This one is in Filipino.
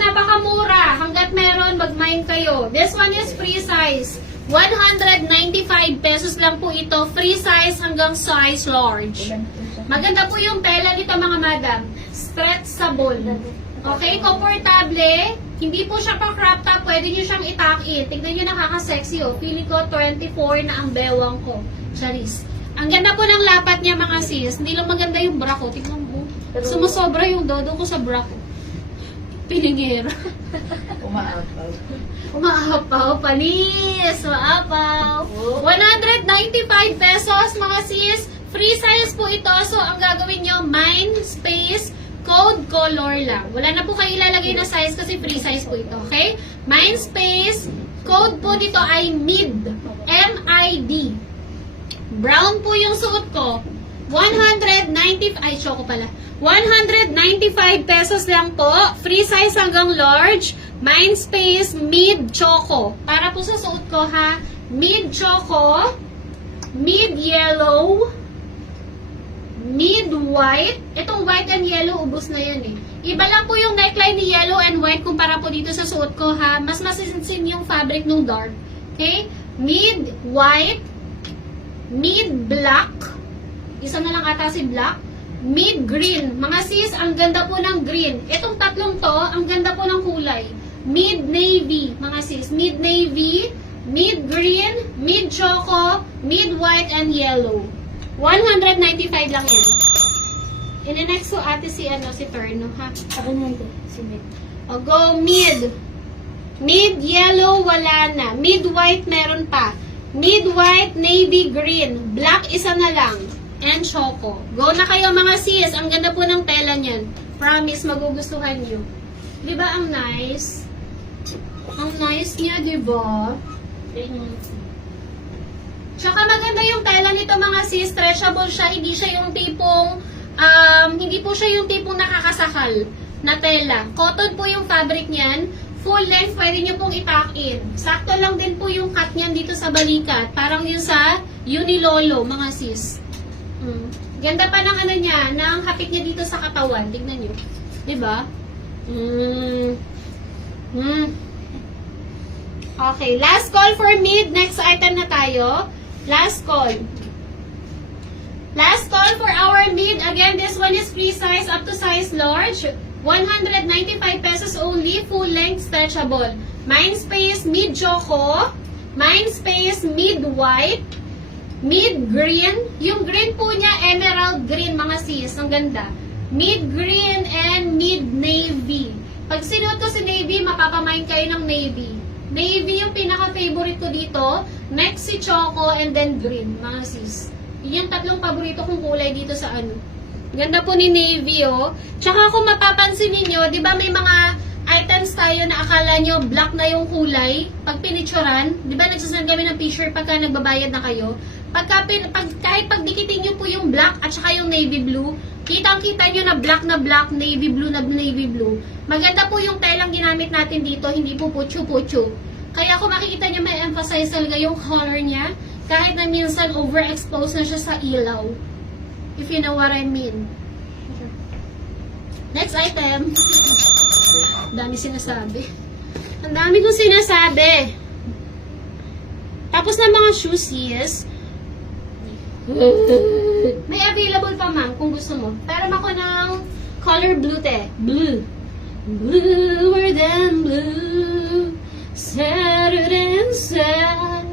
Napakamura. Hanggat meron, mag-mine kayo. This one is free size. 195 pesos lang po ito. Free size hanggang size large. Maganda po yung tela nito mga madam. Stretchable. Okay, komportable. Hindi po siya pa crop top. Pwede nyo siyang itak-in. Tignan nyo, nakaka-sexy oh. Feeling ko 24 na ang bewang ko. Charis. Ang ganda po ng lapat niya mga sis. Hindi lang maganda yung bra ko. Tignan mo. Sumusobra yung dodo ko sa bra ko. Piningero. Umaapaw. Umaapaw. Panis. Umaapaw. 195 pesos mga sis. Free size po ito. So, ang gagawin nyo, mine, space, code, color lang. Wala na po kayo ilalagay na size kasi free size po ito. Okay? Mine, space, code po dito ay MID. M-I-D. Brown po yung suot ko. 195 pesos lang po. Free size hanggang large. Mine space, mid choco. Para po sa suot ko ha. Mid choco, mid yellow, mid white. Itong white and yellow, ubos na yan eh. Iba lang po yung neckline ni yellow and white kumpara po dito sa suot ko ha. Mas masisinsin yung fabric nung dark. Okay? Mid white, mid black. Isa na lang ata si black. Mid green. Mga sis, ang ganda po ng green. Itong tatlong to, ang ganda po ng kulay. Mid navy, mga sis. Mid navy, mid green, mid choco, mid white, and yellow. 195 lang yan. In the next ko ate si Terno, ha? Ako na ito. Sige. O go mid. Mid yellow, wala na. Mid white, meron pa. Mid white, navy green. Black, isa na lang. And choco. Go na kayo mga sis. Ang ganda po ng tela niyan. Promise, magugustuhan nyo. Diba ang nice? Ang nice niya, diba? Tsaka maganda yung tela nito mga sis. Stretchable siya. Hindi siya yung tipong, hindi po siya yung tipong nakakasakal na tela. Cotton po yung fabric niyan. Full length, pwede nyo pong itak-in. Sakto lang din po yung cut niyan dito sa balikat. Parang yun sa Unilolo, mga sis. Ganda pa ng ano niya, ng hapit niya dito sa katawan. Tignan nyo. Diba? Okay, last call for mid. Next item na tayo. Last call. Last call for our mid. Again, this one is free size up to size large. 195 pesos only. Full length stretchable. Mine space mid choco. Mine space mid white. Mid green. Yung green po niya, emerald green, mga sis. Ang ganda. Mid green and mid navy. Pag sinuot ko si navy, mapapamain kayo ng navy. Navy yung pinaka-favorite ko dito. Next si choco and then green, mga sis. Yun yung tatlong paborito kong kulay dito sa ano. Ganda po ni navy, oh. Tsaka kung mapapansin niyo, di ba may mga items tayo na akala nyo black na yung kulay? Pag pinicturan, di ba nagsasend kami ng picture pagka nagbabayad na kayo? Kahit pagdikitin nyo po yung black at saka yung navy blue, kitang-kita nyo na black, navy blue na navy blue. Maganda po yung telang ginamit natin dito, hindi po putyo-putyo. Kaya kung makikita nyo, may emphasize talaga yung color niya, kahit na minsan overexposed na siya sa ilaw. If you know what I mean. Next item. Ang dami sinasabi. Ang dami kong sinasabi. Tapos na mga shoes, yes. May available pa ma'am kung gusto mo. Pero ako ng color blue te. Blue. Bluer than blue. Sadder than sad.